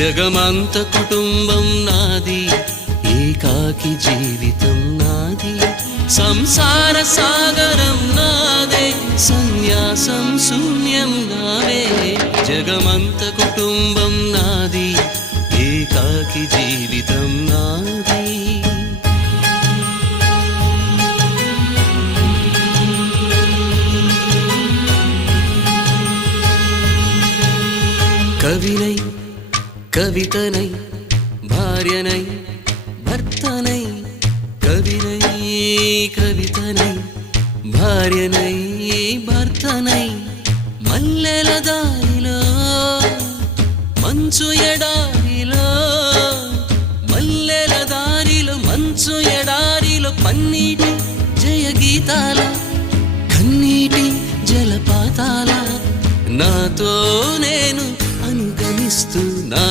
జగమంత కుటుంబం నాది, ఏకాకి జీవితం నాది, సంసార సాగరం నాదే, సన్యాసం శూన్యం నావే. జగమంత కుటుంబం నాది, ఏకాకి జీవితం నాది. కవినై కవితనై భార్యనై భర్తనై, కవినై కవితనై భార్యనై భర్తనై, మల్లెల దారిలో మంచు ఎడారిలో, మల్లెల దారిలో మంచు ఎడారిలో, పన్నీటి జయ గీతాల కన్నీటి జలపాతాల, నాతో నేను అనుగమిస్తూ నా